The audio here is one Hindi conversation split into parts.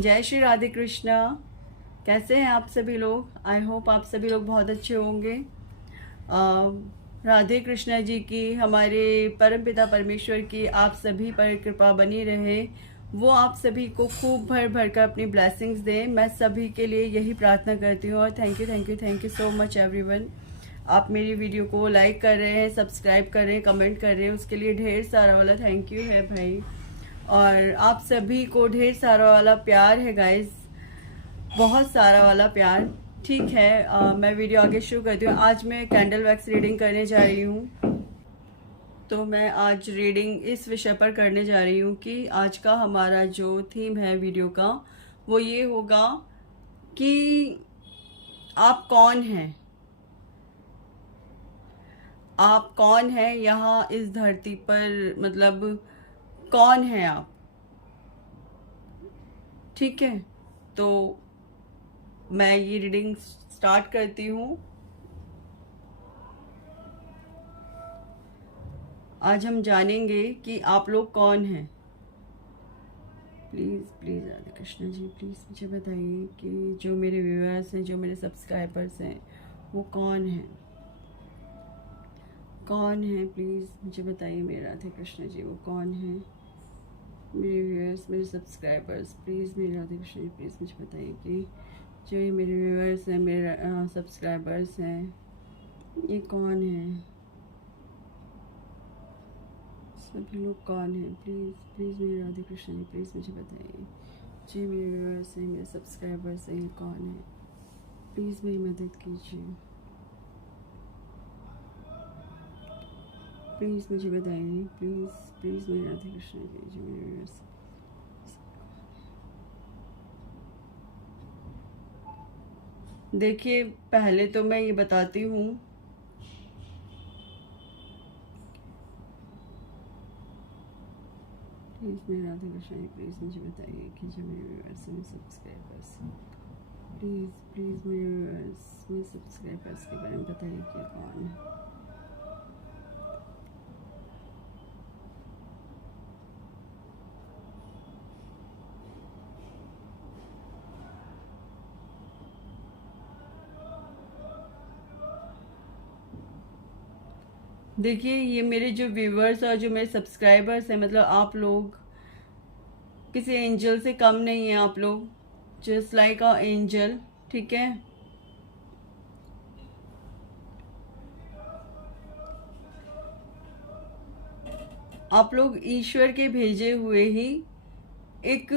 जय श्री राधे कृष्णा। कैसे हैं आप सभी लोग? आई होप आप सभी लोग बहुत अच्छे होंगे। राधे कृष्णा जी की, हमारे परमपिता परमेश्वर की आप सभी पर कृपा बनी रहे। वो आप सभी को खूब भर भर कर अपनी ब्लेसिंग्स दें। मैं सभी के लिए यही प्रार्थना करती हूँ। और thank you so much everyone. आप मेरी वीडियो को लाइक कर रहे हैं, सब्सक्राइब कर रहे हैं, कमेंट कर रहे हैं, उसके लिए ढेर सारा वाला थैंक यू है भाई। और आप सभी को ढेर सारा वाला प्यार है गाइस, बहुत सारा वाला प्यार। ठीक है, मैं वीडियो आगे शुरू करती हूँ। आज मैं कैंडल वैक्स रीडिंग करने जा रही हूँ। तो मैं आज रीडिंग इस विषय पर करने जा रही हूँ कि आज का हमारा जो थीम है वीडियो का, वो ये होगा कि आप कौन हैं। आप कौन हैं यहाँ इस धरती पर, मतलब कौन हैं आप। ठीक है, तो मैं ये रीडिंग स्टार्ट करती हूँ। आज हम जानेंगे कि आप लोग कौन हैं। Please please Radhe Krishna ji, please मुझे बताइए कि जो मेरे व्यूअर्स हैं, जो मेरे सब्सक्राइबर्स हैं, वो कौन हैं। कौन है, प्लीज़ मुझे बताइए मेरे राधे कृष्ण जी, वो कौन है। मेरे व्यूअर्स, मेरे सब्सक्राइबर्स, प्लीज़ मेरे राधे कृष्ण जी, प्लीज़ मुझे बताइए कि जो ये मेरे व्यूअर्स हैं, मेरे सब्सक्राइबर्स हैं, ये कौन है। सभी लोग कौन हैं? प्लीज़ प्लीज़ मेरे राधे कृष्ण जी, प्लीज़ मुझे बताइए जो मेरे व्यूअर्स हैं, मेरे सब्सक्राइबर्स हैं, ये कौन है। प्लीज़ मेरी मदद कीजिए। प्लीज़ मुझे बताइए, प्लीज़ प्लीज़ मेरे राधे कृष्ण जी, जो मेरे व्यूअर्स। देखिए, पहले तो मैं ये बताती हूँ, प्लीज़ मेरे राधे कृष्ण जी, प्लीज़ मुझे बताइए कि जो मेरे व्यूअर्स हैं, मेरे सब्सक्राइबर्स, प्लीज़ प्लीज़ मेरे व्यूअर्स, मेरे सब्सक्राइबर्स के बारे में बताइए कि कौन है। देखिए, ये मेरे जो व्यूवर्स और जो मेरे सब्सक्राइबर्स हैं, मतलब आप लोग किसी एंजल से कम नहीं है। आप लोग जस्ट लाइक अ एंजल। ठीक है, आप लोग ईश्वर के भेजे हुए ही एक,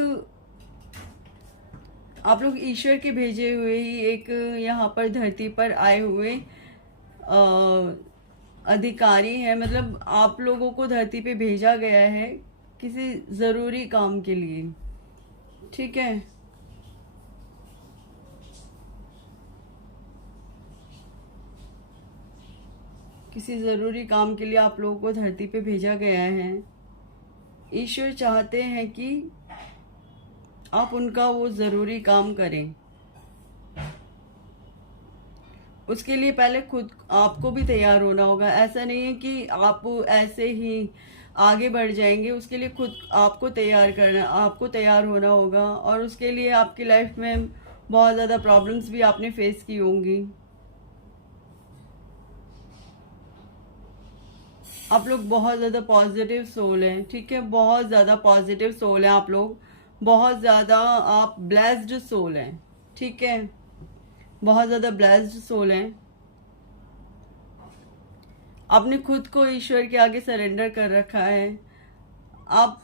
आप लोग ईश्वर के भेजे हुए ही एक यहाँ पर धरती पर आए हुए अधिकारी हैं। मतलब आप लोगों को धरती पे भेजा गया है किसी ज़रूरी काम के लिए। ठीक है, किसी ज़रूरी काम के लिए आप लोगों को धरती पे भेजा गया है। ईश्वर चाहते हैं कि आप उनका वो ज़रूरी काम करें। उसके लिए पहले खुद आपको भी तैयार होना होगा। ऐसा नहीं है कि आप ऐसे ही आगे बढ़ जाएंगे। उसके लिए खुद आपको तैयार करना, आपको तैयार होना होगा। और उसके लिए आपकी लाइफ में बहुत ज़्यादा प्रॉब्लम्स भी आपने फेस की होंगी। आप लोग बहुत ज़्यादा पॉजिटिव सोल हैं। ठीक है, बहुत ज़्यादा पॉजिटिव सोल हैं आप लोग। बहुत ज़्यादा आप ब्लेस्ड सोल हैं। ठीक है, बहुत ज़्यादा ब्लेस्ड सोल हैं। आपने खुद को ईश्वर के आगे सरेंडर कर रखा है। आप,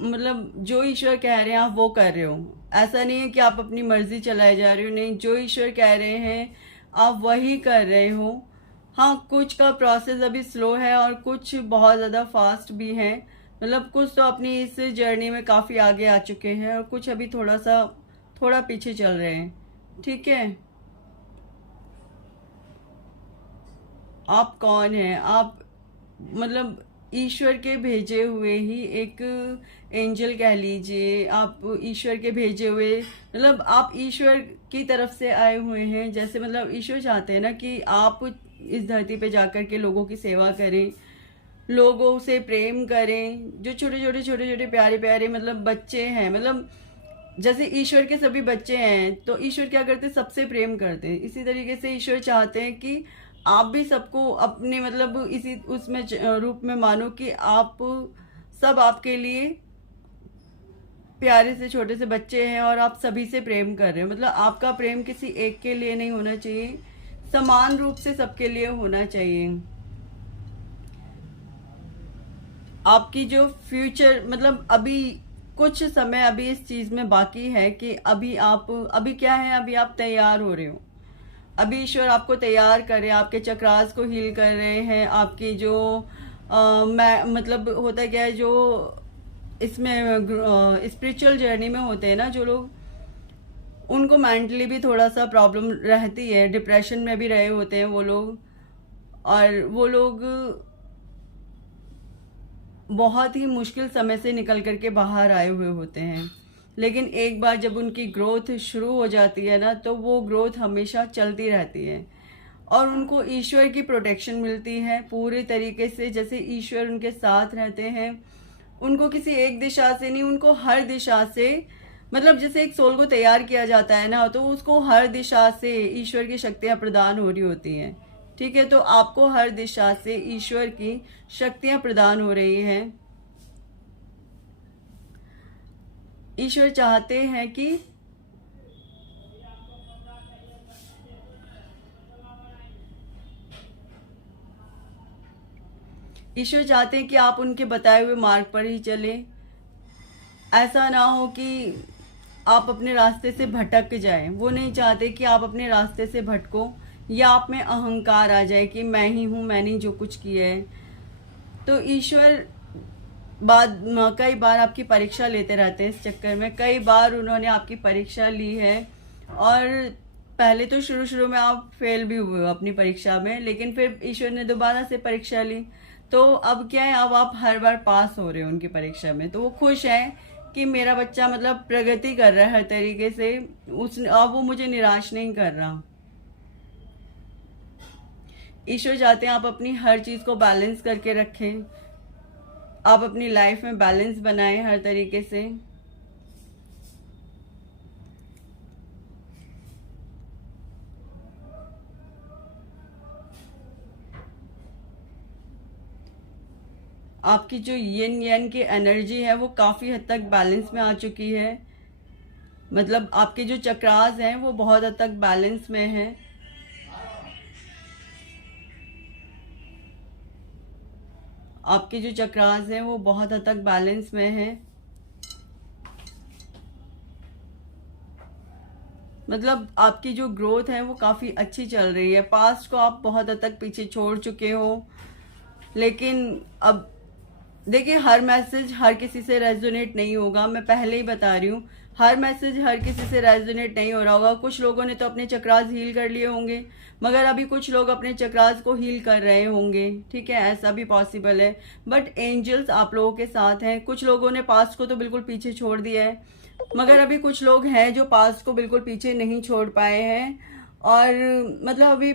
मतलब जो ईश्वर कह रहे हैं आप वो कर रहे हो। ऐसा नहीं है कि आप अपनी मर्जी चलाए जा रहे हो। नहीं, जो ईश्वर कह रहे हैं आप वही कर रहे हो। हाँ, कुछ का प्रोसेस अभी स्लो है और कुछ बहुत ज़्यादा फास्ट भी है। मतलब कुछ तो अपनी इस जर्नी में काफ़ी आगे आ चुके हैं और कुछ अभी थोड़ा पीछे चल रहे हैं। ठीक है, आप कौन हैं? आप, मतलब ईश्वर के भेजे हुए ही एक एंजल कह लीजिए। आप ईश्वर के भेजे हुए, मतलब आप ईश्वर की तरफ से आए हुए हैं। जैसे मतलब ईश्वर चाहते हैं ना कि आप इस धरती पे जाकर के लोगों की सेवा करें, लोगों से प्रेम करें। जो छोटे छोटे प्यारे प्यारे मतलब बच्चे हैं, मतलब जैसे ईश्वर के सभी बच्चे हैं तो ईश्वर क्या करते, सबसे प्रेम करते हैं। इसी तरीके से ईश्वर चाहते हैं कि आप भी सबको अपने मतलब इसी उसमें रूप में मानो कि आप सब आपके लिए प्यारे से छोटे से बच्चे हैं और आप सभी से प्रेम कर रहे हो। मतलब आपका प्रेम किसी एक के लिए नहीं होना चाहिए, समान रूप से सबके लिए होना चाहिए। आपकी जो फ्यूचर मतलब अभी कुछ समय अभी इस चीज में बाकी है कि अभी क्या है, अभी आप तैयार हो रहे हो। अभी ईश्वर आपको तैयार कर रहे हैं, आपके चक्रास को हील कर रहे हैं। आपकी जो मैं मतलब होता है क्या है, जो इसमें स्पिरिचुअल जर्नी में होते हैं ना जो लोग, उनको मेंटली भी थोड़ा सा प्रॉब्लम रहती है, डिप्रेशन में भी रहे होते हैं वो लोग, और वो लोग बहुत ही मुश्किल समय से निकल करके बाहर आए हुए होते हैं। लेकिन एक बार जब उनकी ग्रोथ शुरू हो जाती है ना, तो वो ग्रोथ हमेशा चलती रहती है और उनको ईश्वर की प्रोटेक्शन मिलती है पूरे तरीके से। जैसे ईश्वर उनके साथ रहते हैं, उनको किसी एक दिशा से नहीं, उनको हर दिशा से, मतलब जैसे एक सोल को तैयार किया जाता है ना, तो उसको हर दिशा से ईश्वर की शक्तियां प्रदान हो रही होती हैं। ठीक है, तो आपको हर दिशा से ईश्वर की शक्तियां प्रदान हो रही हैं। ईश्वर चाहते हैं कि ईश्वर चाहते हैं कि आप उनके बताए हुए मार्ग पर ही चलें। ऐसा ना हो कि आप अपने रास्ते से भटक जाएं। वो नहीं चाहते कि आप अपने रास्ते से भटको या आप में अहंकार आ जाए कि मैं ही हूँ, मैंने जो कुछ किया है। तो ईश्वर कई बार आपकी परीक्षा लेते रहते हैं। इस चक्कर में कई बार उन्होंने आपकी परीक्षा ली है और पहले तो शुरू में आप फेल भी हुए हो अपनी परीक्षा में, लेकिन फिर ईश्वर ने दोबारा से परीक्षा ली। तो अब क्या है, अब आप हर बार पास हो रहे हो उनकी परीक्षा में। तो वो खुश हैं कि मेरा बच्चा मतलब प्रगति कर रहा है हर तरीके से, अब वो मुझे निराश नहीं कर रहा। ईश्वर चाहते हैं आप अपनी हर चीज को बैलेंस करके रखें, आप अपनी लाइफ में बैलेंस बनाएं हर तरीके से। आपकी जो यिन यान की एनर्जी है वो काफी हद तक बैलेंस में आ चुकी है। मतलब आपके जो चक्रास हैं वो बहुत हद तक बैलेंस में है। आपके जो चक्रास हैं वो बहुत हद तक बैलेंस में है। मतलब आपकी जो ग्रोथ है वो काफी अच्छी चल रही है। पास्ट को आप बहुत हद तक पीछे छोड़ चुके हो, लेकिन अब देखिए हर मैसेज हर किसी से रेजोनेट नहीं होगा। मैं पहले ही बता रही हूँ, हर मैसेज हर किसी से रेजोनेट नहीं हो रहा होगा। कुछ लोगों ने तो अपने चक्रास हील कर लिए होंगे, मगर अभी कुछ लोग अपने चक्रास को हील कर रहे होंगे। ठीक है, ऐसा भी पॉसिबल है। बट एंजल्स आप लोगों के साथ हैं। कुछ लोगों ने पास्ट को तो बिल्कुल पीछे छोड़ दिया है, मगर अभी कुछ लोग हैं जो पास्ट को बिल्कुल पीछे नहीं छोड़ पाए हैं और मतलब अभी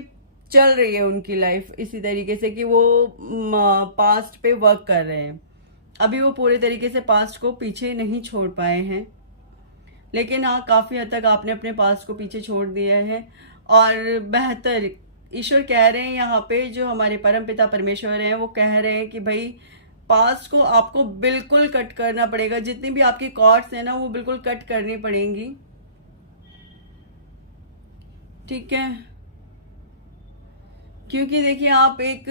चल रही है उनकी लाइफ इसी तरीके से कि वो पास्ट पे वर्क कर रहे हैं। अभी वो पूरे तरीके से पास्ट को पीछे नहीं छोड़ पाए हैं, लेकिन हाँ काफी हद तक आपने अपने पास्ट को पीछे छोड़ दिया है। और बेहतर ईश्वर कह रहे हैं यहाँ पे, जो हमारे परम पिता परमेश्वर हैं वो कह रहे हैं कि भाई पास्ट को आपको बिल्कुल कट करना पड़ेगा। जितनी भी आपकी कॉर्ड्स है ना वो बिल्कुल कट करनी पड़ेंगी। ठीक है, क्योंकि देखिए आप एक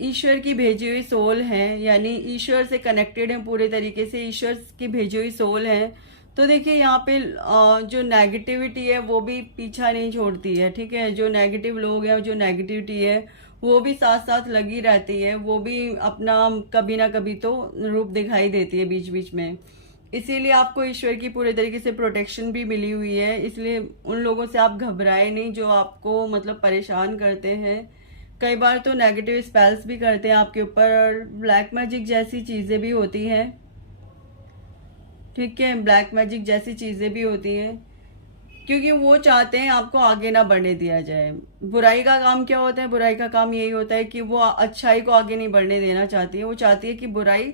ईश्वर की भेजी हुई सोल है, यानी ईश्वर से कनेक्टेड है पूरे तरीके से, ईश्वर की भेजी हुई सोल है। तो देखिए यहाँ पे जो नेगेटिविटी है वो भी पीछा नहीं छोड़ती है। ठीक है, जो नेगेटिव लोग हैं, जो नेगेटिविटी है वो भी साथ साथ लगी रहती है। वो भी अपना कभी ना कभी तो रूप दिखाई देती है बीच बीच में। इसीलिए आपको ईश्वर की पूरे तरीके से प्रोटेक्शन भी मिली हुई है। इसलिए उन लोगों से आप घबराए नहीं जो आपको मतलब परेशान करते हैं। कई बार तो नेगेटिव स्पेल्स भी करते हैं आपके ऊपर, और ब्लैक मैजिक जैसी चीजें भी होती हैं। ठीक है, ब्लैक मैजिक जैसी चीजें भी होती हैं, क्योंकि वो चाहते हैं आपको आगे ना बढ़ने दिया जाए। बुराई का काम क्या होता है? बुराई का काम यही होता है कि वो अच्छाई को आगे नहीं बढ़ने देना चाहती है। वो चाहती है कि बुराई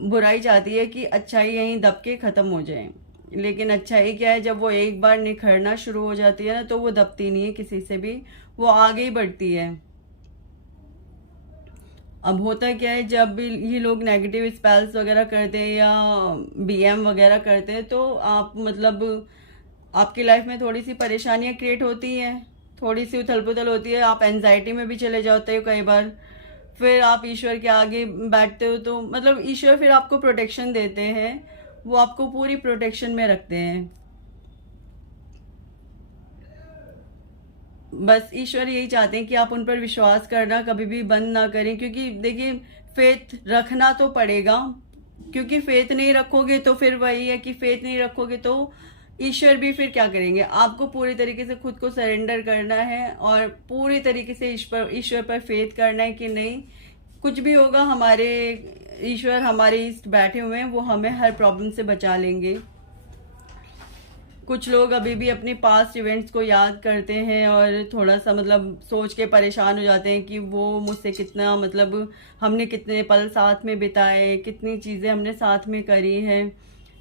बुराई चाहती है कि अच्छाई यहीं दब के ख़त्म हो जाए, लेकिन अच्छाई क्या है, जब वो एक बार निखरना शुरू हो जाती है ना, तो वो दबती नहीं है किसी से भी, वो आगे ही बढ़ती है। अब होता क्या है, जब भी ये लोग नेगेटिव स्पेल्स वगैरह करते हैं या बीएम वगैरह करते हैं, तो आप मतलब आपकी लाइफ में थोड़ी सी परेशानियां क्रिएट होती हैं, थोड़ी सी उथल पुथल होती है, आप एनजाइटी में भी चले जाते हो कई बार। फिर आप ईश्वर के आगे बैठते हो, तो मतलब ईश्वर फिर आपको प्रोटेक्शन देते हैं, वो आपको पूरी प्रोटेक्शन में रखते हैं। बस ईश्वर यही चाहते हैं कि आप उन पर विश्वास करना कभी भी बंद ना करें, क्योंकि देखिए फेथ रखना तो पड़ेगा, क्योंकि फेथ नहीं रखोगे तो फिर वही है कि फेथ नहीं रखोगे तो ईश्वर भी फिर क्या करेंगे। आपको पूरी तरीके से खुद को सरेंडर करना है और पूरी तरीके से ईश्वर पर फेथ करना है कि नहीं, कुछ भी होगा हमारे ईश्वर हमारे ईस्ट बैठे हुए हैं, वो हमें हर प्रॉब्लम से बचा लेंगे। कुछ लोग अभी भी अपने पास्ट इवेंट्स को याद करते हैं और थोड़ा सा मतलब सोच के परेशान हो जाते हैं कि वो मुझसे कितना मतलब हमने कितने पल साथ में बिताए, कितनी चीज़ें हमने साथ में करी हैं।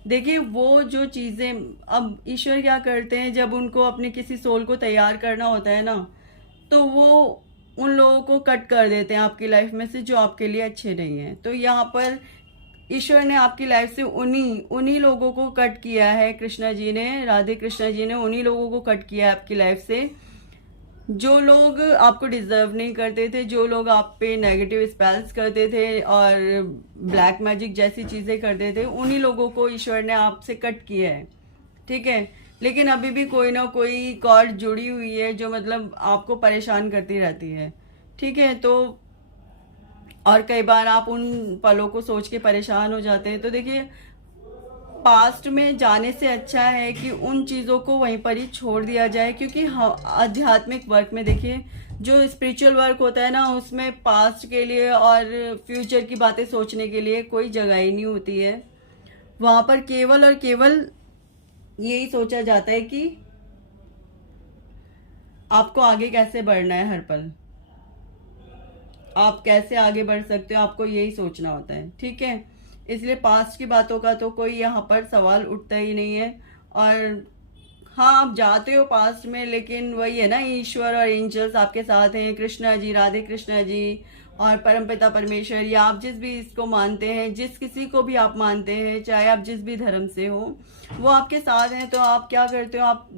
देखिए वो जो चीज़ें अब ईश्वर क्या करते हैं, जब उनको अपने किसी सोल को तैयार करना होता है ना, तो वो उन लोगों को कट कर देते हैं आपकी लाइफ में से जो आपके लिए अच्छे नहीं हैं। तो यहाँ पर ईश्वर ने आपकी लाइफ से उन्हीं लोगों को कट किया है, कृष्णा जी ने, राधे कृष्णा जी ने उन्हीं लोगों को कट किया है आपकी लाइफ से, जो लोग आपको डिजर्व नहीं करते थे, जो लोग आप पे नेगेटिव स्पेल्स करते थे और ब्लैक मैजिक जैसी चीज़ें करते थे, उन्हीं लोगों को ईश्वर ने आपसे कट किया है। ठीक है, लेकिन अभी भी कोई ना कोई कॉर्ड जुड़ी हुई है जो मतलब आपको परेशान करती रहती है। ठीक है, तो और कई बार आप उन पलों को सोच के परेशान हो जाते हैं। तो देखिए पास्ट में जाने से अच्छा है कि उन चीज़ों को वहीं पर ही छोड़ दिया जाए, क्योंकि आध्यात्मिक वर्क में देखिए जो स्पिरिचुअल वर्क होता है ना, उसमें पास्ट के लिए और फ्यूचर की बातें सोचने के लिए कोई जगह ही नहीं होती है। वहाँ पर केवल और केवल यही सोचा जाता है कि आपको आगे कैसे बढ़ना है, हर पल आप कैसे आगे बढ़ सकते हो, आपको यही सोचना होता है। ठीक है, इसलिए पास्ट की बातों का तो कोई यहाँ पर सवाल उठता ही नहीं है। और हाँ, आप जाते हो पास्ट में, लेकिन वही है ना, ईश्वर और एंजल्स आपके साथ हैं, कृष्णा जी, राधे कृष्णा जी और परमपिता परमेश्वर, या आप जिस भी इसको मानते हैं, जिस किसी को भी आप मानते हैं, चाहे आप जिस भी धर्म से हो, वो आपके साथ हैं। तो आप क्या करते हो, आप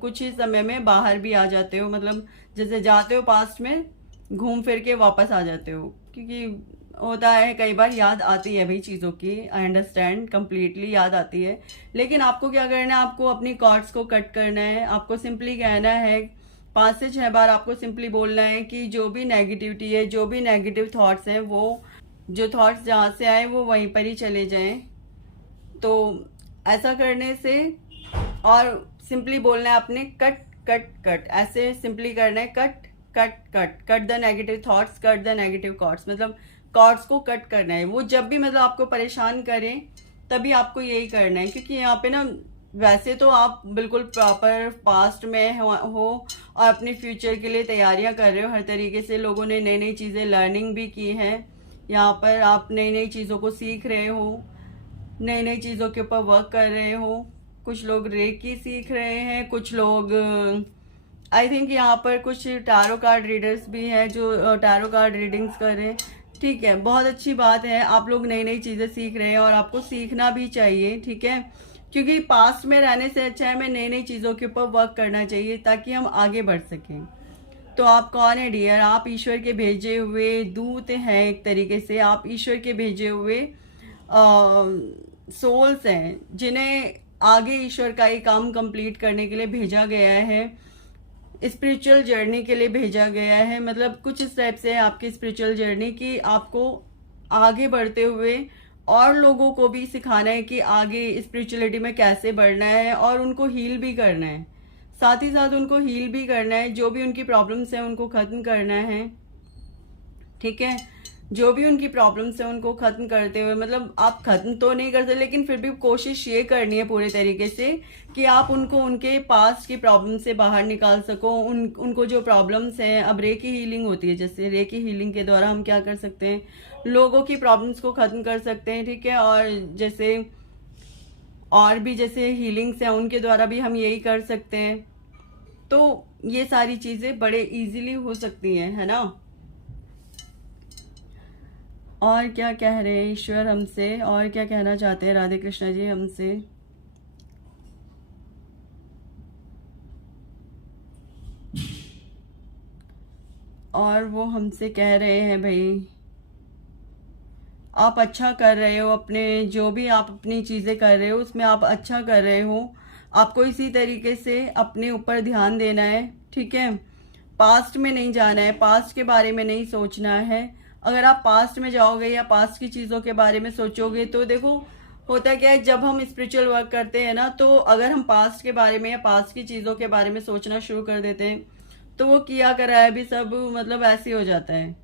कुछ ही समय में बाहर भी आ जाते हो, मतलब जैसे जाते हो पास्ट में, घूम फिर के वापस आ जाते हो, क्योंकि होता है कई बार याद आती है भाई चीज़ों की, आई अंडरस्टैंड, कंप्लीटली याद आती है। लेकिन आपको क्या करना है, आपको अपनी कॉर्ड्स को कट करना है। आपको सिंपली कहना है 5 से 6 बार, आपको सिंपली बोलना है कि जो भी नेगेटिविटी है, जो भी नेगेटिव थॉट्स हैं, वो जो थॉट्स जहाँ से आए वो वहीं पर ही चले जाएं। तो ऐसा करने से, और सिंपली बोलना है आपने कट कट कट, ऐसे सिंपली करना है cut cut cut, cut the negative thoughts, cut the negative cords, मतलब कॉर्ड्स को कट करना है। वो जब भी मतलब आपको परेशान करें तभी आपको यही करना है, क्योंकि यहाँ पे ना वैसे तो आप बिल्कुल प्रॉपर पास्ट में हो और अपने फ्यूचर के लिए तैयारियां कर रहे हो हर तरीके से। लोगों ने नई नई चीज़ें लर्निंग भी की हैं, यहाँ पर आप नई नई चीज़ों को सीख रहे हो, नई नई चीज़ों के ऊपर वर्क कर रहे हो। कुछ लोग रेकी सीख रहे हैं, कुछ लोग आई थिंक यहाँ पर कुछ टैरो कार्ड रीडर्स भी हैं जो टैरो कार्ड रीडिंग्स कर रहे हैं। ठीक है, बहुत अच्छी बात है, आप लोग नई नई चीज़ें सीख रहे हैं और आपको सीखना भी चाहिए। ठीक है, क्योंकि पास्ट में रहने से अच्छा है हमें नई नई चीज़ों के ऊपर वर्क करना चाहिए ताकि हम आगे बढ़ सकें। तो आप कौन है डियर, आप ईश्वर के भेजे हुए दूत हैं, एक तरीके से आप ईश्वर के भेजे हुए सोल्स हैं, जिन्हें आगे ईश्वर का ही काम कंप्लीट करने के लिए भेजा गया है, स्पिरिचुअल जर्नी के लिए भेजा गया है। मतलब कुछ इस टाइप से है आपकी स्पिरिचुअल जर्नी की, आपको आगे बढ़ते हुए और लोगों को भी सिखाना है कि आगे स्पिरिचुअलिटी में कैसे बढ़ना है, और उनको हील भी करना है, साथ ही साथ उनको हील भी करना है, जो भी उनकी प्रॉब्लम्स हैं उनको ख़त्म करना है। ठीक है, जो भी उनकी प्रॉब्लम्स है उनको खत्म करते हुए, मतलब आप खत्म तो नहीं करते लेकिन फिर भी कोशिश ये करनी है पूरे तरीके से कि आप उनको उनके पास्ट की प्रॉब्लम से बाहर निकाल सको। उनको जो प्रॉब्लम्स हैं, अब रेकी हीलिंग होती है, जैसे रेकी हीलिंग के द्वारा हम क्या कर सकते हैं, लोगों की प्रॉब्लम्स को खत्म कर सकते हैं, ठीक है। और जैसे और भी जैसे हीलिंग्स हैं उनके द्वारा भी हम यही कर सकते हैं। तो ये सारी चीजें बड़े इजीली हो सकती हैं, है ना। और क्या कह रहे हैं ईश्वर हमसे, और क्या कहना चाहते हैं राधे कृष्णा जी हमसे। और वो हमसे कह रहे हैं भाई आप अच्छा कर रहे हो, अपने जो भी आप अपनी चीजें कर रहे हो उसमें आप अच्छा कर रहे हो। आपको इसी तरीके से अपने ऊपर ध्यान देना है, ठीक है। पास्ट में नहीं जाना है, पास्ट के बारे में नहीं सोचना है। अगर आप पास्ट में जाओगे या पास्ट की चीजों के बारे में सोचोगे तो देखो होता क्या है, जब हम स्पिरिचुअल वर्क करते हैं ना, तो अगर हम पास्ट के बारे में या पास्ट की चीजों के बारे में सोचना शुरू कर देते हैं तो वो किया कराया भी सब मतलब ऐसे हो जाता है।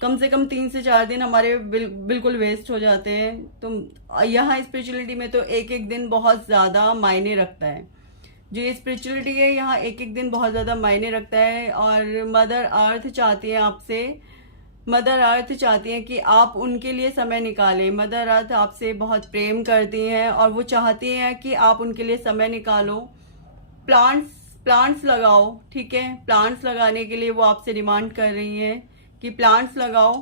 कम से कम 3 से 4 दिन हमारे बिल्कुल वेस्ट हो जाते हैं। तो यहाँ स्पिरिचुअलिटी में तो एक एक दिन बहुत ज़्यादा मायने रखता है। जो ये स्पिरिचुअलिटी है यहाँ एक एक दिन बहुत ज़्यादा मायने रखता है। और मदर अर्थ चाहती है आपसे, मदर अर्थ चाहती हैं कि आप उनके लिए समय निकालें। मदर अर्थ आपसे बहुत प्रेम करती हैं और वो चाहती हैं कि आप उनके लिए समय निकालो। प्लांट्स प्लांट्स लगाओ, ठीक है। प्लांट्स लगाने के लिए वो आपसे डिमांड कर रही हैं कि प्लांट्स लगाओ,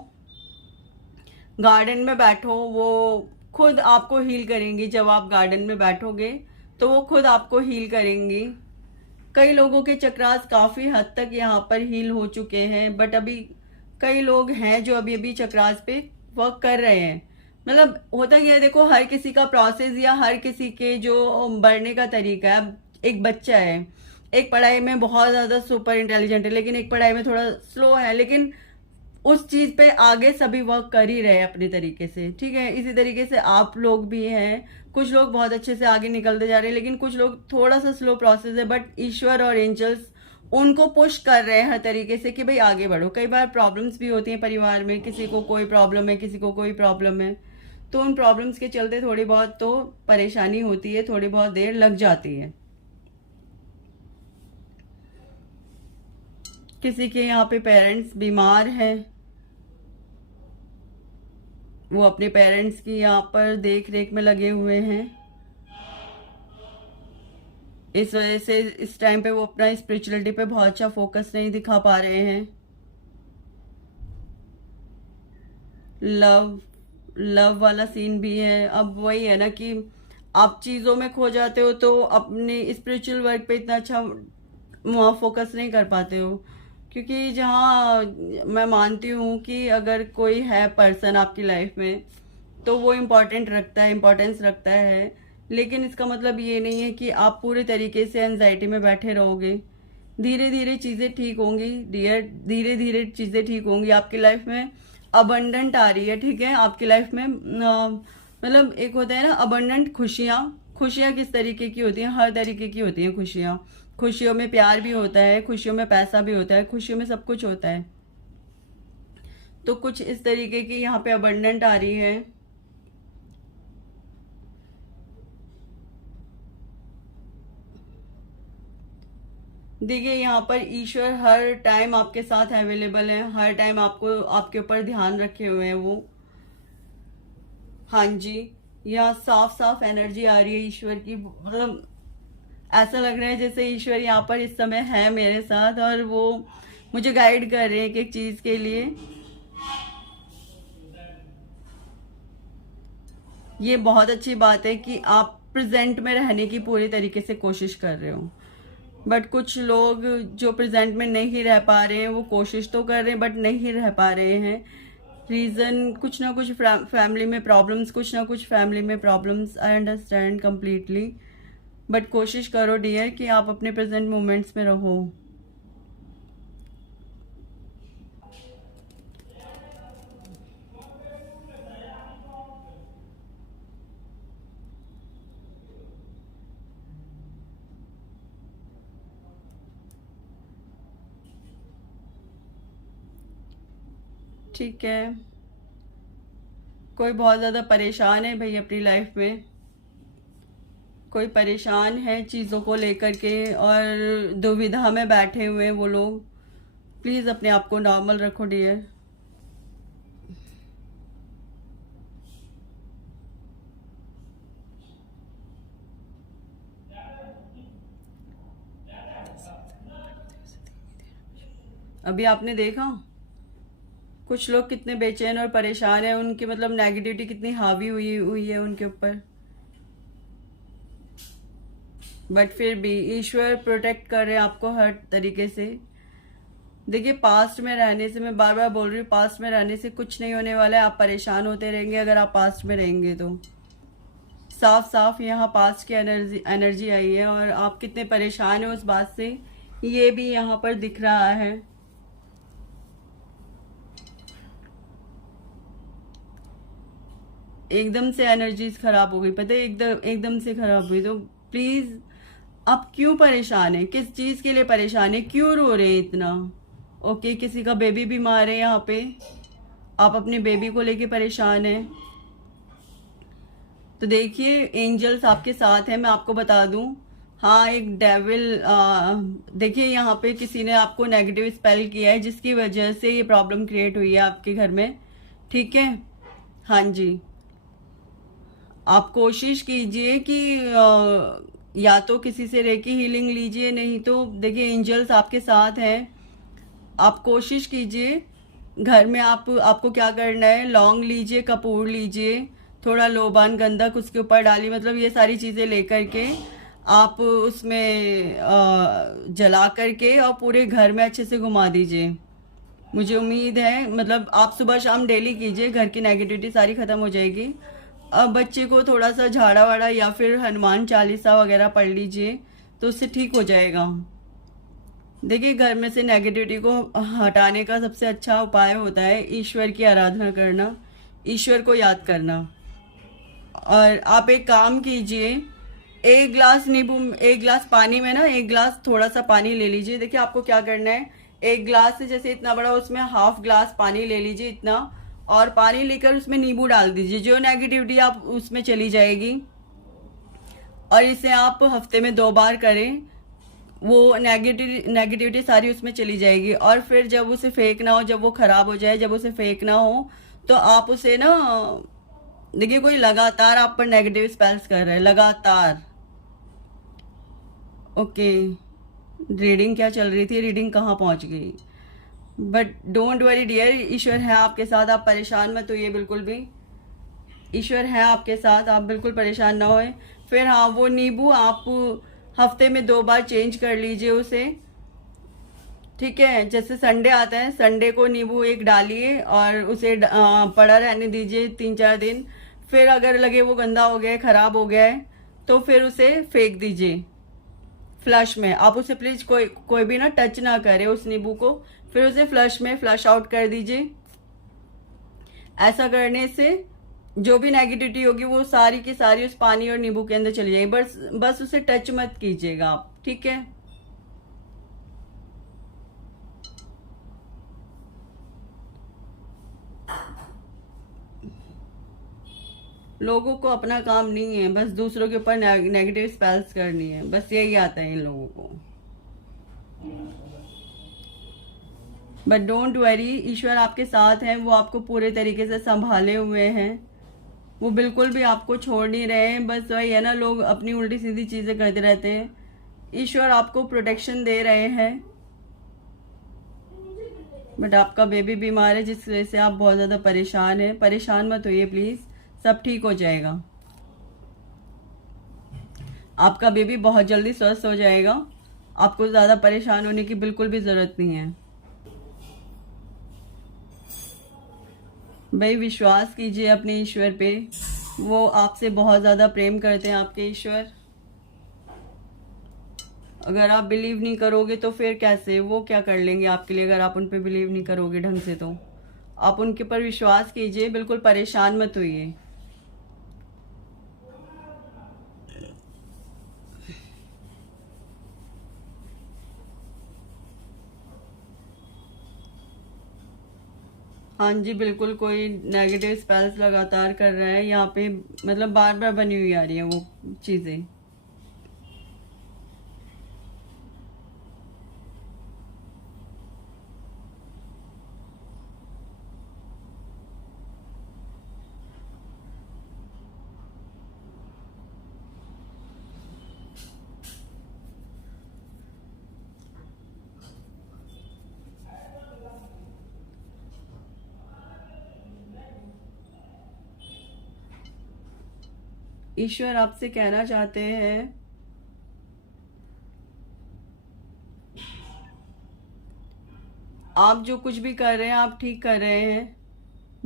गार्डन में बैठो। वो खुद आपको हील करेंगी। जब आप गार्डन में बैठोगे तो वो खुद आपको हील करेंगी। कई लोगों के चक्रास काफी हद तक यहाँ पर हील हो चुके हैं, बट अभी कई लोग हैं जो अभी अभी चक्रास पे वर्क कर रहे हैं। मतलब होता क्या है, देखो हर किसी का प्रोसेस या हर किसी के जो बढ़ने का तरीका है। एक बच्चा है, एक पढ़ाई में बहुत ज्यादा सुपर इंटेलिजेंट है लेकिन एक पढ़ाई में थोड़ा स्लो है, लेकिन उस चीज पे आगे सभी वर्क कर ही रहे हैं अपने तरीके से, ठीक है। इसी तरीके से आप लोग भी हैं। कुछ लोग बहुत अच्छे से आगे निकलते जा रहे हैं लेकिन कुछ लोग थोड़ा सा स्लो प्रोसेस है, बट ईश्वर और एंजल्स उनको पुश कर रहे हैं हर तरीके से कि भाई आगे बढ़ो। कई बार प्रॉब्लम्स भी होती हैं परिवार में, किसी को कोई प्रॉब्लम है, किसी को कोई प्रॉब्लम है, तो उन प्रॉब्लम्स के चलते थोड़ी बहुत तो परेशानी होती है, थोड़ी बहुत देर लग जाती है। किसी के यहाँ पे पेरेंट्स बीमार हैं, वो अपने पेरेंट्स की यहाँ पर देख रेख में लगे हुए हैं। इस वजह से इस टाइम पे वो अपना स्पिरिचुअलिटी पे बहुत अच्छा फोकस नहीं दिखा पा रहे हैं। लव लव वाला सीन भी है। अब वही है ना कि आप चीज़ों में खो जाते हो तो अपने स्पिरिचुअल वर्क पे इतना अच्छा वहाँ फोकस नहीं कर पाते हो। क्योंकि जहाँ मैं मानती हूँ कि अगर कोई है पर्सन आपकी लाइफ में तो वो इम्पोर्टेंट रखता है, इम्पोर्टेंस रखता है। लेकिन इसका मतलब ये नहीं है कि आप पूरे तरीके से एंजाइटी में बैठे रहोगे। धीरे धीरे चीज़ें ठीक होंगी डियर, धीरे धीरे चीज़ें ठीक होंगी। आपकी लाइफ में अबंडेंट आ रही है, ठीक है। आपकी लाइफ में मतलब एक होता है ना अबंडेंट खुशियाँ। खुशियाँ किस तरीके की होती हैं? हर तरीके की होती हैं खुशियाँ। खुशियों में प्यार भी होता है, खुशियों में पैसा भी होता है, खुशियों में सब कुछ होता है। तो कुछ इस तरीके की यहाँ पे अबंडेंट आ रही है। देखिए यहाँ पर ईश्वर हर टाइम आपके साथ अवेलेबल है, हर टाइम आपको आपके ऊपर ध्यान रखे हुए हैं वो। हाँ जी, यहाँ साफ साफ एनर्जी आ रही है ईश्वर की। मतलब ऐसा लग रहा है जैसे ईश्वर यहाँ पर इस समय है मेरे साथ और वो मुझे गाइड कर रहे हैं एक एक चीज के लिए। ये बहुत अच्छी बात है कि आप प्रेजेंट में रहने की पूरी तरीके से कोशिश कर रहे हो। बट कुछ लोग जो प्रेजेंट में नहीं रह पा रहे हैं वो कोशिश तो कर रहे हैं बट नहीं रह पा रहे हैं। रीज़न कुछ ना कुछ फैमिली में प्रॉब्लम्स, कुछ ना कुछ फैमिली में problems. I understand completely. But कोशिश करो डियर कि आप अपने प्रेजेंट मोमेंट्स में रहो। ठीक है। कोई बहुत ज़्यादा परेशान है भाई अपनी लाइफ में, कोई परेशान है चीज़ों को लेकर के और दुविधा में बैठे हुए हैं वो लोग। प्लीज़ अपने आप को नॉर्मल रखो डियर। अभी आपने देखा कुछ लोग कितने बेचैन और परेशान हैं, उनकी मतलब नेगेटिविटी कितनी हावी हुई हुई है उनके ऊपर, बट फिर भी ईश्वर प्रोटेक्ट कर रहे हैं आपको हर तरीके से। देखिए पास्ट में रहने से, मैं बार बार बोल रही हूँ, पास्ट में रहने से कुछ नहीं होने वाला है। आप परेशान होते रहेंगे अगर आप पास्ट में रहेंगे तो। साफ साफ यहाँ पास्ट की एनर्जी आई है और आप कितने परेशान हैं उस बात से ये भी यहाँ पर दिख रहा है। एकदम से एनर्जीज खराब हो गई, पता है, एकदम से खराब हुई। तो प्लीज आप क्यों परेशान हैं, किस चीज के लिए परेशान है, क्यों रो रहे हैं इतना? ओके, किसी का बेबी बीमार है यहाँ पे, आप अपने बेबी को लेके परेशान हैं। तो देखिए एंजल्स आपके साथ हैं, मैं आपको बता दूं। हाँ, एक डेविल, देखिए यहाँ पे किसी ने आपको नेगेटिव स्पेल किया है जिसकी वजह से ये प्रॉब्लम क्रिएट हुई है आपके घर में, ठीक है। हाँ जी, आप कोशिश कीजिए कि या तो किसी से रेकी हीलिंग लीजिए, नहीं तो देखिए एंजल्स आपके साथ हैं। आप कोशिश कीजिए घर में, आपको क्या करना है, लौंग लीजिए, कपूर लीजिए, थोड़ा लोबान गंधक उसके ऊपर डालिए, मतलब ये सारी चीज़ें लेकर के आप उसमें जला करके और पूरे घर में अच्छे से घुमा दीजिए। मुझे उम्मीद है, मतलब आप सुबह शाम डेली कीजिए, घर की नेगेटिविटी सारी ख़त्म हो जाएगी। अब बच्चे को थोड़ा सा झाड़ा वाड़ा या फिर हनुमान चालीसा वगैरह पढ़ लीजिए तो उससे ठीक हो जाएगा। देखिए घर में से नेगेटिविटी को हटाने का सबसे अच्छा उपाय होता है ईश्वर की आराधना करना, ईश्वर को याद करना। और आप एक काम कीजिए, एक गिलास नींबू, एक गिलास पानी में ना, एक गिलास थोड़ा सा पानी ले लीजिए। देखिए आपको क्या करना है, एक गिलास से जैसे इतना बड़ा, उसमें हाफ गिलास पानी ले लीजिए इतना, और पानी लेकर उसमें नींबू डाल दीजिए, जो नेगेटिविटी आप उसमें चली जाएगी। और इसे आप हफ्ते में 2 बार करें, वो नेगेटिविटी सारी उसमें चली जाएगी। और फिर जब उसे फेंकना हो, जब वो खराब हो जाए, जब उसे फेंकना हो तो आप उसे ना, देखिए कोई लगातार आप पर नेगेटिव स्पेल्स कर रहा है, लगातार। ओके, रीडिंग क्या चल रही थी, रीडिंग कहाँ पहुँच गई? बट डोंट वरी डियर, ईश्वर है आपके साथ, आप परेशान मत होइए बिल्कुल भी। ईश्वर है आपके साथ, आप बिल्कुल परेशान ना होए। फिर हाँ, वो नींबू आप हफ्ते में 2 बार चेंज कर लीजिए उसे, ठीक है। जैसे संडे आता है, संडे को नींबू एक डालिए और उसे पड़ा रहने दीजिए 3-4 दिन। फिर अगर लगे वो गंदा हो गया है, खराब हो गया है, तो फिर उसे फेंक दीजिए फ्लश में। आप उसे प्लीज कोई भी ना टच ना करे उस नींबू को, फिर उसे फ्लश में फ्लश आउट कर दीजिए। ऐसा करने से जो भी नेगेटिविटी होगी वो सारी की सारी उस पानी और नींबू के अंदर चली जाएगी। बस उसे टच मत कीजिएगा आप, ठीक है। लोगों को अपना काम नहीं है, बस दूसरों के ऊपर नेगेटिव स्पेल्स करनी है, बस यही आता है इन लोगों को। बट डोंट वरी, ईश्वर आपके साथ हैं, वो आपको पूरे तरीके से संभाले हुए हैं, वो बिल्कुल भी आपको छोड़ नहीं रहे हैं। बस वही है ना, लोग अपनी उल्टी सीधी चीजें करते रहते हैं। ईश्वर आपको प्रोटेक्शन दे रहे हैं। बट आपका बेबी बीमार है जिस वजह से आप बहुत ज्यादा परेशान हैं। परेशान मत होइए प्लीज, सब ठीक हो जाएगा। आपका बेबी बहुत जल्दी स्वस्थ हो जाएगा, आपको ज्यादा परेशान होने की बिल्कुल भी जरूरत नहीं है। भाई विश्वास कीजिए अपने ईश्वर पे, वो आपसे बहुत ज़्यादा प्रेम करते हैं आपके ईश्वर। अगर आप बिलीव नहीं करोगे तो फिर कैसे, वो क्या कर लेंगे आपके लिए अगर आप उन पे बिलीव नहीं करोगे ढंग से। तो आप उनके ऊपर विश्वास कीजिए, बिल्कुल परेशान मत होइए। हाँ जी, बिल्कुल कोई नेगेटिव स्पेल्स लगातार कर रहा है यहाँ पे, मतलब बार बार बनी हुई आ रही है वो चीज़ें। ईश्वर आपसे कहना चाहते हैं आप जो कुछ भी कर रहे हैं आप ठीक कर रहे हैं,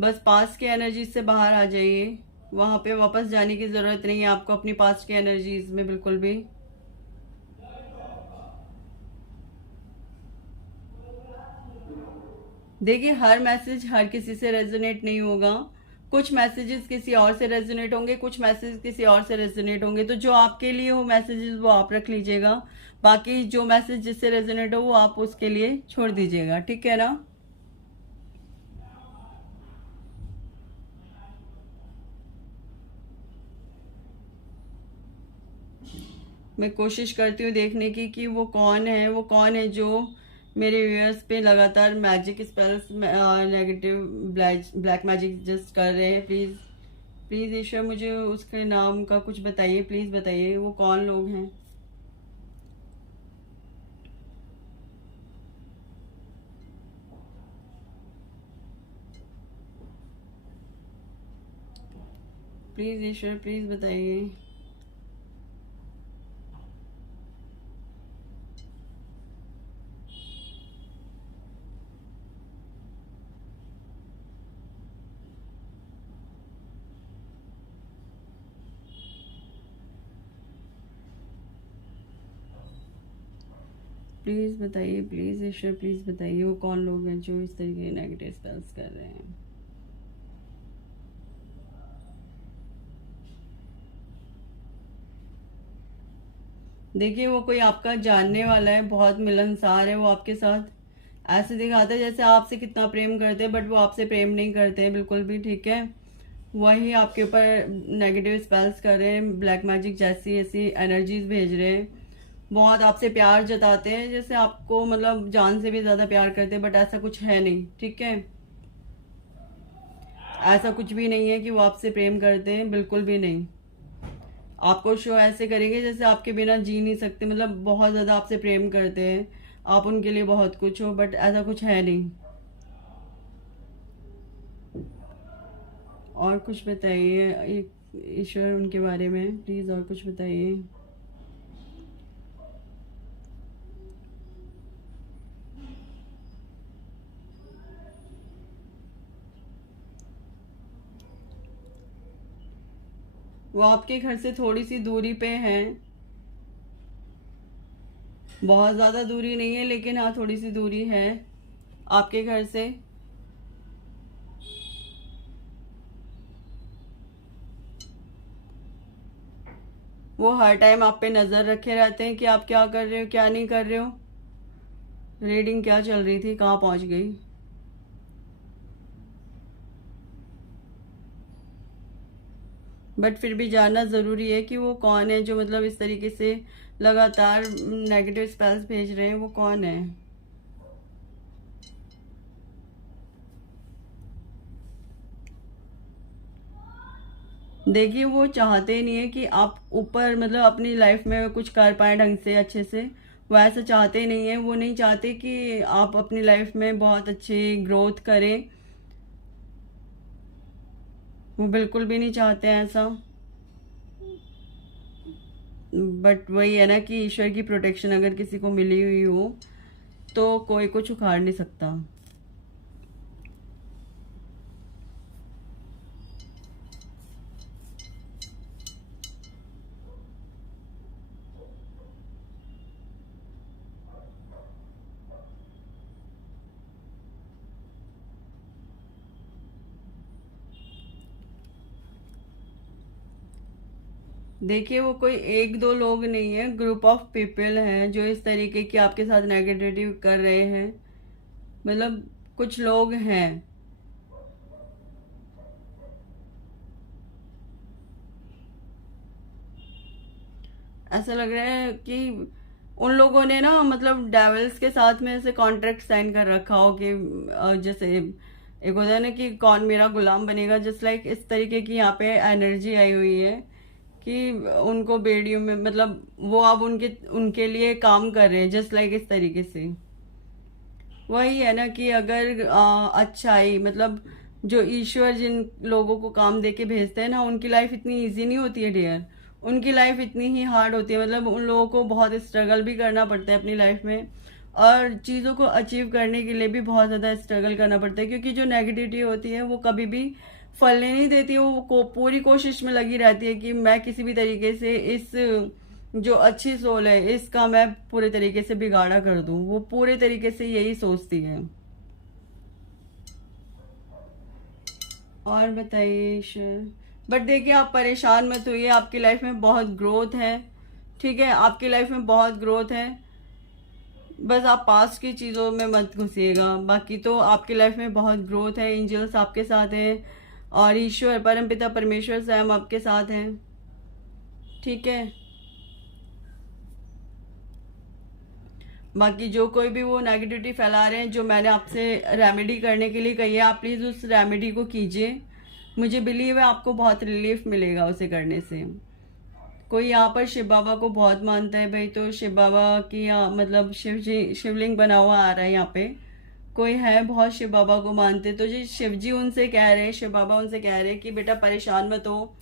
बस पास्ट की एनर्जी से बाहर आ जाइए। वहां पे वापस जाने की ज़रूरत नहीं है आपको अपनी पास्ट की एनर्जीज में, बिल्कुल भी। देखिए, हर मैसेज हर किसी से रेजोनेट नहीं होगा। कुछ मैसेजेस किसी और से रेजोनेट होंगे, कुछ मैसेज किसी और से रेजोनेट होंगे। तो जो आपके लिए हो मैसेजेस वो आप रख लीजिएगा, बाकी जो मैसेज जिससे रेजोनेट हो वो आप उसके लिए छोड़ दीजिएगा, ठीक है ना। मैं कोशिश करती हूँ देखने की कि वो कौन है जो मेरे व्यूअर्स पे लगातार magic spells, negative black magic just कर रहे हैं। प्लीज़ प्लीज़ ईश्वर मुझे उसके नाम का कुछ बताइए, प्लीज़ बताइए वो कौन लोग हैं। प्लीज़ ईश्वर प्लीज़ बताइए। प्लीज़ बताइए, प्लीज़ ईश्वर प्लीज़ बताइए वो कौन लोग हैं जो इस तरीके के नेगेटिव स्पेल्स कर रहे हैं। देखिए, वो कोई आपका जानने वाला है, बहुत मिलनसार है वो आपके साथ। ऐसे दिखाता है जैसे आपसे कितना प्रेम करते हैं, बट वो आपसे प्रेम नहीं करते हैं बिल्कुल भी, ठीक है। वही आपके ऊपर नेगेटिव स्पेल्स कर रहे हैं, ब्लैक मैजिक जैसी ऐसी एनर्जीज भेज रहे हैं। बहुत आपसे प्यार जताते हैं, जैसे आपको मतलब जान से भी ज़्यादा प्यार करते हैं, बट ऐसा कुछ है नहीं, ठीक है। ऐसा कुछ भी नहीं है कि वो आपसे प्रेम करते हैं, बिल्कुल भी नहीं। आपको शो ऐसे करेंगे जैसे आपके बिना जी नहीं सकते, मतलब बहुत ज़्यादा आपसे प्रेम करते हैं, आप उनके लिए बहुत कुछ हो, बट ऐसा कुछ है नहीं। और कुछ बताइए ईश्वर उनके बारे में, प्लीज़ और कुछ बताइए। वो आपके घर से थोड़ी सी दूरी पे हैं, बहुत ज़्यादा दूरी नहीं है लेकिन हाँ थोड़ी सी दूरी है आपके घर से। वो हर टाइम आप पे नज़र रखे रहते हैं कि आप क्या कर रहे हो क्या नहीं कर रहे हो। रीडिंग क्या चल रही थी, कहाँ पहुँच गई। बट फिर भी जानना ज़रूरी है कि वो कौन है जो मतलब इस तरीके से लगातार नेगेटिव स्पेल्स भेज रहे हैं, वो कौन है। देखिए, वो चाहते नहीं है कि आप ऊपर मतलब अपनी लाइफ में कुछ कर पाए ढंग से अच्छे से। वो ऐसा चाहते नहीं है, वो नहीं चाहते कि आप अपनी लाइफ में बहुत अच्छी ग्रोथ करें। वो बिल्कुल भी नहीं चाहते हैं ऐसा। बट वही है ना कि ईश्वर की प्रोटेक्शन अगर किसी को मिली हुई हो तो कोई कुछ उखाड़ नहीं सकता। देखिए, वो कोई एक दो लोग नहीं है, ग्रुप ऑफ पीपल हैं जो इस तरीके की आपके साथ नेगेटिव कर रहे हैं। मतलब कुछ लोग हैं ऐसा लग रहा है कि उन लोगों ने ना मतलब डेविल्स के साथ में ऐसे कॉन्ट्रैक्ट साइन कर रखा हो कि जैसे एक होता है ना कि कौन मेरा गुलाम बनेगा, जस्ट लाइक इस तरीके की यहाँ पे एनर्जी आई हुई है कि उनको बेड़ियों में मतलब वो अब उनके उनके लिए काम कर रहे हैं, जस्ट लाइक इस तरीके से। वही है ना कि अगर अच्छाई मतलब जो ईश्वर जिन लोगों को काम दे के भेजते हैं ना, उनकी लाइफ इतनी इजी नहीं होती है डियर। उनकी लाइफ इतनी ही हार्ड होती है, मतलब उन लोगों को बहुत स्ट्रगल भी करना पड़ता है अपनी लाइफ में, और चीज़ों को अचीव करने के लिए भी बहुत ज़्यादा स्ट्रगल करना पड़ता है, क्योंकि जो नेगेटिविटी होती है वो कभी भी फलने नहीं देती। वो पूरी कोशिश में लगी रहती है कि मैं किसी भी तरीके से इस जो अच्छी सोल है इसका मैं पूरे तरीके से बिगाड़ा कर दूं। वो पूरे तरीके से यही सोचती है। और बताइए ईश्वर। बट देखिए, आप परेशान मत होइए, आपकी लाइफ में बहुत ग्रोथ है। ठीक है, आपकी लाइफ में बहुत ग्रोथ है। बस आप पास्ट की चीज़ों में मत घुसिएगा, बाकी तो आपकी लाइफ में बहुत ग्रोथ है। एंजल्स आपके साथ हैं और ईश्वर परमपिता परमेश्वर स्वयं आपके साथ हैं। ठीक है, बाकी जो कोई भी वो नेगेटिविटी फैला रहे हैं, जो मैंने आपसे रेमेडी करने के लिए कही है, आप प्लीज़ उस रेमेडी को कीजिए। मुझे बिलीव है आपको बहुत रिलीफ मिलेगा उसे करने से। कोई यहाँ पर शिव बाबा को बहुत मानता है भाई, तो शिव बाबा की मतलब शिव जी शिवलिंग बना हुआ आ रहा है यहाँ पे। कोई है बहुत शिव बाबा को मानते, तो जी शिव जी उनसे कह रहे हैं, शिव बाबा उनसे कह रहे हैं कि बेटा परेशान मत हो,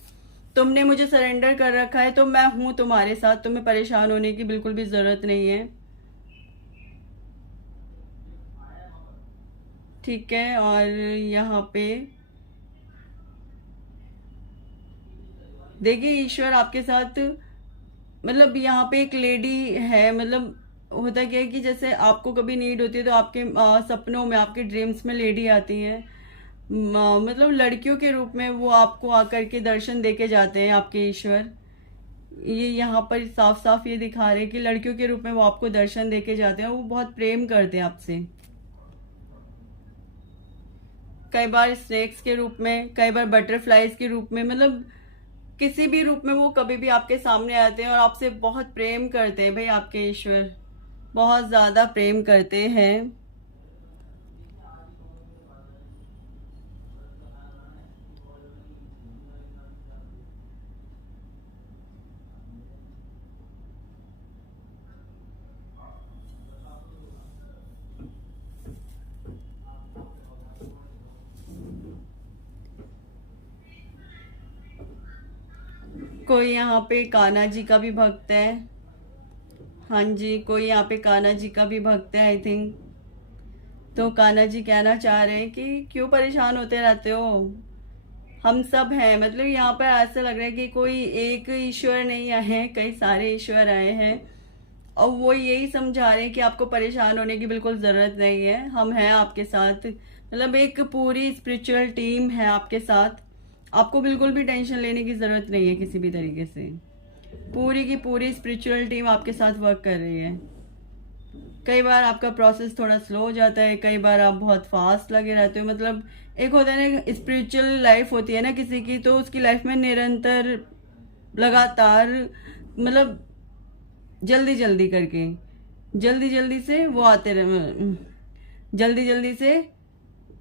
तुमने मुझे सरेंडर कर रखा है तो मैं हूँ तुम्हारे साथ, तुम्हें परेशान होने की बिल्कुल भी ज़रूरत नहीं है। ठीक है, और यहाँ पे देखिए ईश्वर आपके साथ, मतलब यहाँ पे एक लेडी है, मतलब होता क्या है कि जैसे आपको कभी नीड होती है तो आपके सपनों में, आपके ड्रीम्स में लेडी आती है। मतलब लड़कियों के रूप में वो आपको आकर के दर्शन देके जाते हैं आपके ईश्वर। ये यहाँ पर साफ साफ ये दिखा रहे हैं कि लड़कियों के रूप में वो आपको दर्शन देके जाते हैं। वो बहुत प्रेम करते हैं आपसे, कई बार स्नेक्स के रूप में, कई बार बटरफ्लाइज के रूप में, मतलब किसी भी रूप में वो कभी भी आपके सामने आते हैं और आपसे बहुत प्रेम करते हैं भाई। आपके ईश्वर बहुत ज़्यादा प्रेम करते हैं। कोई यहाँ पे कान्हा जी का भी भक्त है। हाँ जी, कोई यहाँ पे कान्हा जी का भी भक्त है आई थिंक। तो कान्हा जी कहना चाह रहे हैं कि क्यों परेशान होते रहते हो, हम सब हैं। मतलब यहाँ पर ऐसा लग रहा है कि कोई एक ईश्वर नहीं आए हैं, कई सारे ईश्वर आए हैं, और वो यही समझा रहे हैं कि आपको परेशान होने की बिल्कुल ज़रूरत नहीं है, हम हैं आपके साथ। मतलब एक पूरी स्पिरिचुअल टीम है आपके साथ, आपको बिल्कुल भी टेंशन लेने की ज़रूरत नहीं है किसी भी तरीके से। पूरी की पूरी स्पिरिचुअल टीम आपके साथ वर्क कर रही है। कई बार आपका प्रोसेस थोड़ा स्लो हो जाता है, कई बार आप बहुत फास्ट लगे रहते हो। मतलब एक होता है ना स्पिरिचुअल लाइफ होती है ना किसी की, तो उसकी लाइफ में निरंतर लगातार मतलब जल्दी जल्दी करके, जल्दी जल्दी से वो आते रहे, जल्दी जल्दी से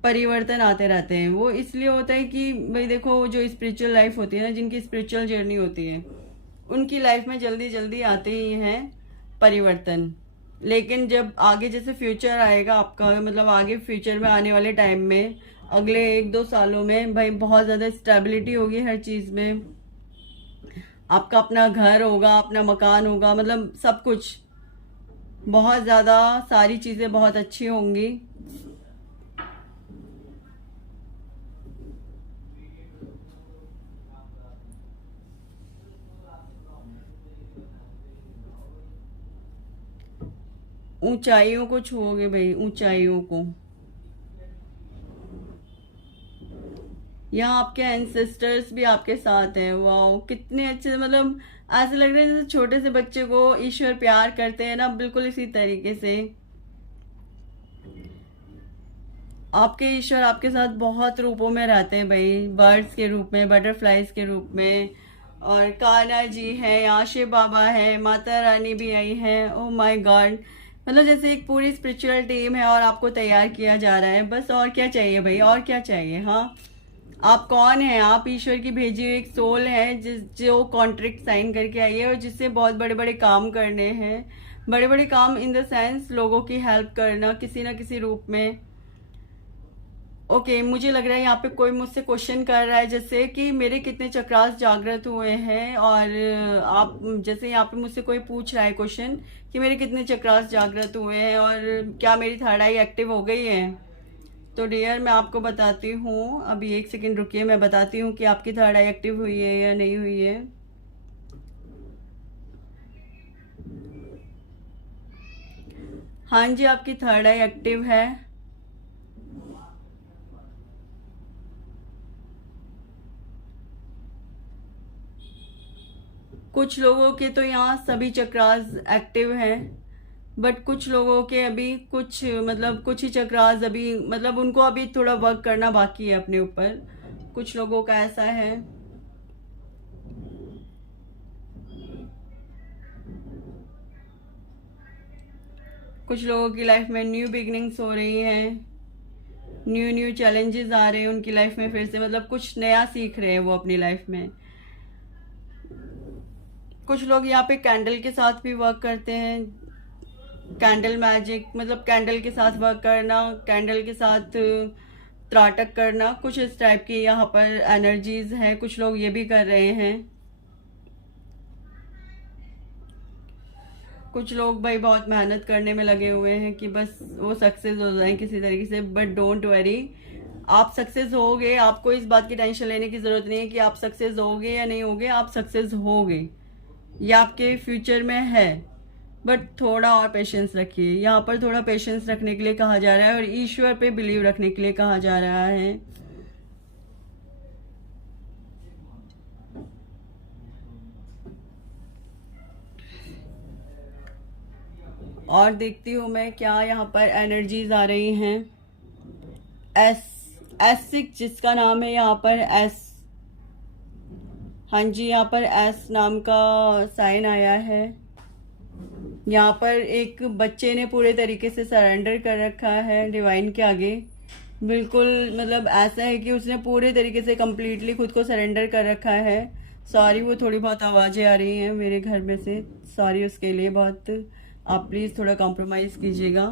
परिवर्तन आते रहते हैं। वो इसलिए होता है कि भाई देखो, जो स्पिरिचुअल लाइफ होती है ना, जिनकी स्पिरिचुअल जर्नी होती है, उनकी लाइफ में जल्दी जल्दी आते ही हैं परिवर्तन। लेकिन जब आगे जैसे फ्यूचर आएगा आपका, मतलब आगे फ्यूचर में आने वाले टाइम में, अगले 1-2 सालों में भाई बहुत ज़्यादा स्टेबिलिटी होगी हर चीज़ में। आपका अपना घर होगा, अपना मकान होगा, मतलब सब कुछ बहुत ज़्यादा, सारी चीज़ें बहुत अच्छी होंगी। ऊंचाइयों को छुओगे भाई, ऊंचाइयों को। यहाँ आपके एंसेस्टर्स भी आपके साथ हैं। वाओ, कितने अच्छे, मतलब ऐसे लग रहा है जैसे छोटे से बच्चे को ईश्वर प्यार करते हैं ना, बिल्कुल इसी तरीके से आपके ईश्वर आपके साथ बहुत रूपों में रहते हैं भाई। बर्ड्स के रूप में, बटरफ्लाइज के रूप में, और कान्हा जी है, आशे बाबा है, माता रानी भी आई है। ओह माय गॉड, मतलब जैसे एक पूरी स्पिरिचुअल टीम है और आपको तैयार किया जा रहा है। बस और क्या चाहिए भाई, और क्या चाहिए। हाँ, आप कौन हैं? आप ईश्वर की भेजी हुई एक सोल है जो कॉन्ट्रैक्ट साइन करके आई है और जिससे बहुत बड़े बड़े काम करने हैं। बड़े बड़े काम इन द सेंस लोगों की हेल्प करना किसी ना किसी रूप में। ओके, मुझे लग रहा है यहाँ पे कोई मुझसे क्वेश्चन कर रहा है जैसे कि मेरे कितने चक्रास जागृत हुए हैं, और आप जैसे यहाँ पे मुझसे कोई पूछ रहा है क्वेश्चन कि मेरे कितने चक्रास जागृत हुए हैं और क्या मेरी थर्ड आई एक्टिव हो गई है। तो डियर, मैं आपको बताती हूँ, अभी एक सेकंड रुकिए, मैं बताती हूँ कि आपकी थर्ड आई एक्टिव हुई है या नहीं हुई है। हाँ जी, आपकी थर्ड आई एक्टिव है। कुछ लोगों के तो यहाँ सभी चक्रास एक्टिव हैं, बट कुछ लोगों के अभी कुछ मतलब कुछ ही चक्रास अभी मतलब उनको अभी थोड़ा वर्क करना बाकी है अपने ऊपर। कुछ लोगों का ऐसा है। कुछ लोगों की लाइफ में न्यू बिगनिंग्स हो रही हैं, न्यू न्यू चैलेंजेस आ रहे हैं उनकी लाइफ में फिर से, मतलब कुछ नया सीख रहे हैं वो अपनी लाइफ में। कुछ लोग यहाँ पे कैंडल के साथ भी वर्क करते हैं। कैंडल मैजिक मतलब कैंडल के साथ वर्क करना, कैंडल के साथ त्राटक करना, कुछ इस टाइप की यहाँ पर एनर्जीज हैं। कुछ लोग ये भी कर रहे हैं। कुछ लोग भाई बहुत मेहनत करने में लगे हुए हैं कि बस वो सक्सेस हो जाए किसी तरीके से। बट डोंट वरी, आप सक्सेस होगे। आपको इस बात की टेंशन लेने की ज़रूरत नहीं है कि आप सक्सेस होगे या नहीं होगे। आप सक्सेस होगे, ये आपके फ्यूचर में है। बट थोड़ा और पेशेंस रखिए। यहाँ पर थोड़ा पेशेंस रखने के लिए कहा जा रहा है और ईश्वर पे बिलीव रखने के लिए कहा जा रहा है। और देखती हूँ मैं क्या यहाँ पर एनर्जीज आ रही हैं। एस 6 जिसका नाम है यहाँ पर एस, हाँ जी, यहाँ पर एस नाम का साइन आया है। यहाँ पर एक बच्चे ने पूरे तरीके से सरेंडर कर रखा है डिवाइन के आगे। बिल्कुल मतलब ऐसा है कि उसने पूरे तरीके से कंप्लीटली खुद को सरेंडर कर रखा है। सॉरी, वो थोड़ी बहुत आवाज़ें आ रही हैं मेरे घर में से, सॉरी उसके लिए बहुत। आप प्लीज़ थोड़ा कॉम्प्रोमाइज़ कीजिएगा।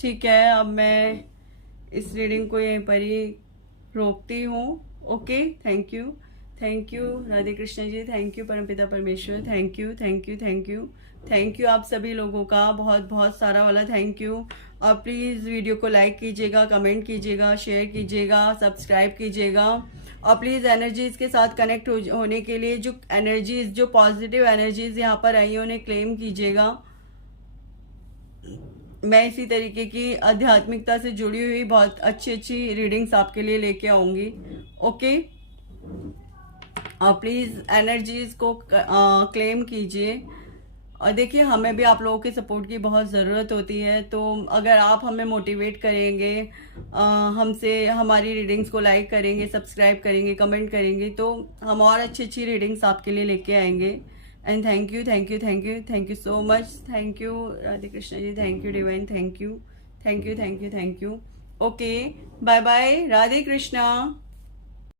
ठीक है, अब मैं इस रीडिंग को यहीं पर ही रोकती हूँ। Okay, thank you, thank you Radhe Krishna ji, thank you परमपिता परमेश्वर, thank you, thank you, thank you, thank you आप सभी लोगों का बहुत बहुत सारा वाला थैंक यू। और प्लीज़ वीडियो को लाइक कीजिएगा, कमेंट कीजिएगा, शेयर कीजिएगा, सब्सक्राइब कीजिएगा। और प्लीज़ एनर्जीज़ के साथ कनेक्ट होने के लिए जो एनर्जीज़, जो पॉजिटिव एनर्जीज़ यहाँ पर आई हैं उन्हें क्लेम कीजिएगा। मैं इसी तरीके की आध्यात्मिकता से जुड़ी हुई बहुत अच्छी अच्छी रीडिंग्स आपके लिए लेके आऊँगी। ओके, प्लीज़ एनर्जीज़ को क्लेम कीजिए। और देखिए, हमें भी आप लोगों के सपोर्ट की बहुत ज़रूरत होती है। तो अगर आप हमें मोटिवेट करेंगे, हमसे हमारी रीडिंग्स को लाइक करेंगे, सब्सक्राइब करेंगे, कमेंट करेंगे, तो हम और अच्छी अच्छी रीडिंग्स आपके लिए लेके आएंगे। And thank you, thank you, thank you, thank you so much. Thank you Radhe Krishna ji, thank you divine, thank you, thank you, thank you, thank you. Okay, bye bye, Radhe Krishna.